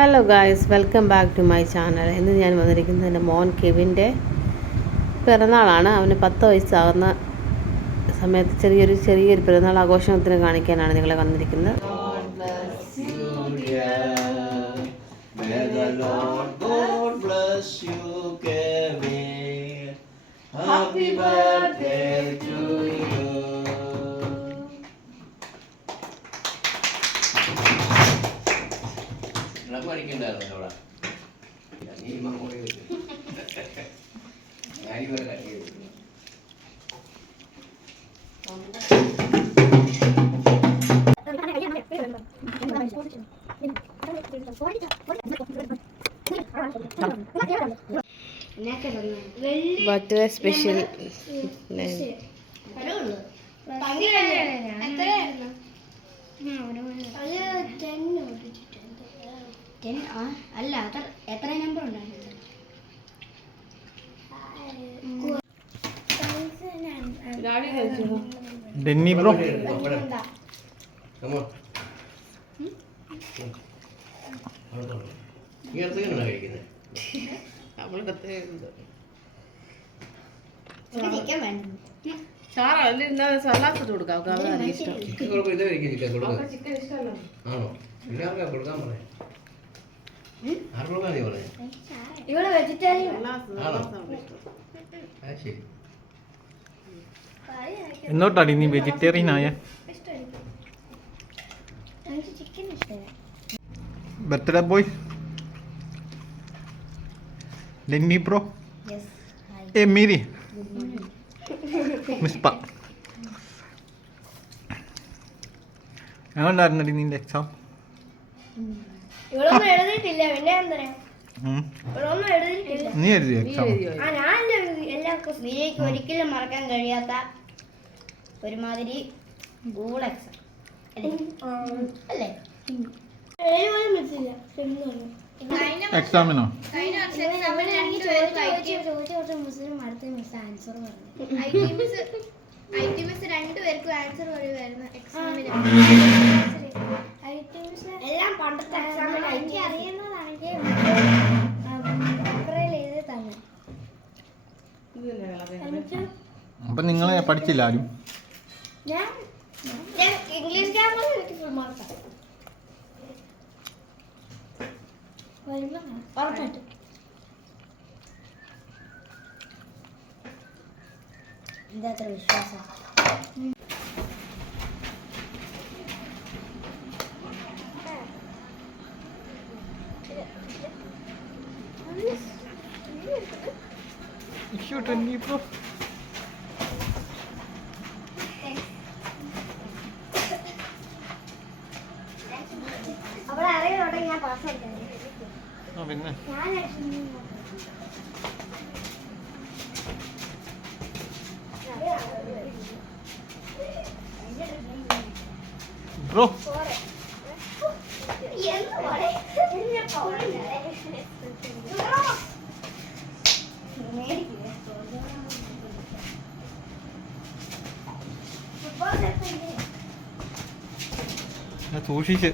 Hello guys, welcome back to my channel. ഇന്ന് ഞാൻ വന്നിരിക്കുന്നത് എൻ്റെ മോൻ കെവിൻ്റെ പിറന്നാളാണ്. അവന് 10 വയസ്സാകുന്ന സമയത്ത് ചെറിയൊരു പിറന്നാൾ ആഘോഷത്തിന് കാണിക്കാനാണ് നിങ്ങളെ വന്നിരിക്കുന്നത്. Happy birthday to you. പഠിക്കണ്ടായിരുന്നു അവിടെ നീ മങ്ങോട്ട് ഞാനിവരെ കട്ടി ബർത്ത്ഡേ സ്പെഷ്യൽ അല്ല എത്ര നമ്പർ ഉണ്ടായിരുന്നു? ഡെന്നി ബ്രോ ചിക്കൻ വേണ്ട സലാഡ് കൊടുക്കാം. ഇഷ്ടം കൊടുക്കാൻ പറയാം. ആർക്കൊടുക്കാൻ നീ പറയാം? ഇവിടെ വെജിറ്റേറിയൻ ശരി. എന്നോട്ടാടി നീ വെജിറ്റേറിയൻ ആയ? ചിക്കൻ ഇഷ്ടമാണ്. ബർത്ത്ഡേ ബോയ് ഡെന്നി ബ്രോ ഏ മീരി മിസ്പ എങ്ങനെയുണ്ടായിരുന്നടി നിന്റെ എക്സാം? ഇവളൊന്നും എഴുതിയിട്ടില്ല. പിന്നെ എന്താ ഇവളൊന്നും എഴുതിയിട്ടില്ല. നീ എഴുതിയോ എക്സാം? ഞാൻ എല്ലാവർക്കും വിജയ്ക്ക് ഒരിക്കലും മറക്കാൻ കഴിയാത്ത ഒരുമാതിരി ഗൂൾ എക്സാം അല്ലേ? എക്സാമിനോ? മുസ്ലിം അടുത്ത മിസ് ആൻസർ പറഞ്ഞു. രണ്ടുപേർക്കും ആൻസർ പറയുമായിരുന്നു എക്സാമിന്. എല്ലാം പണ്ടത്തെ എക്സാമിന് എനിക്ക് അറിയുന്നതാണെങ്കിൽ എഴുതി തന്നെ. അപ്പൊ നിങ്ങളെ പഠിച്ചില്ല ആരും? ഞാൻ ഇംഗ്ലീഷ് ഗ്രാമർ എനിക്ക് ഫുൾ മാർക്കാണ്. ഉറപ്പായിട്ടും എന്താ അത്ര വിശ്വാസം? ഡെന്നി ബ്രോ അവിടെ അറിയാതെ ഞാൻ പാസ് എടുക്കാൻ പിന്നെ ബ്രോ സൂക്ഷിച്ച്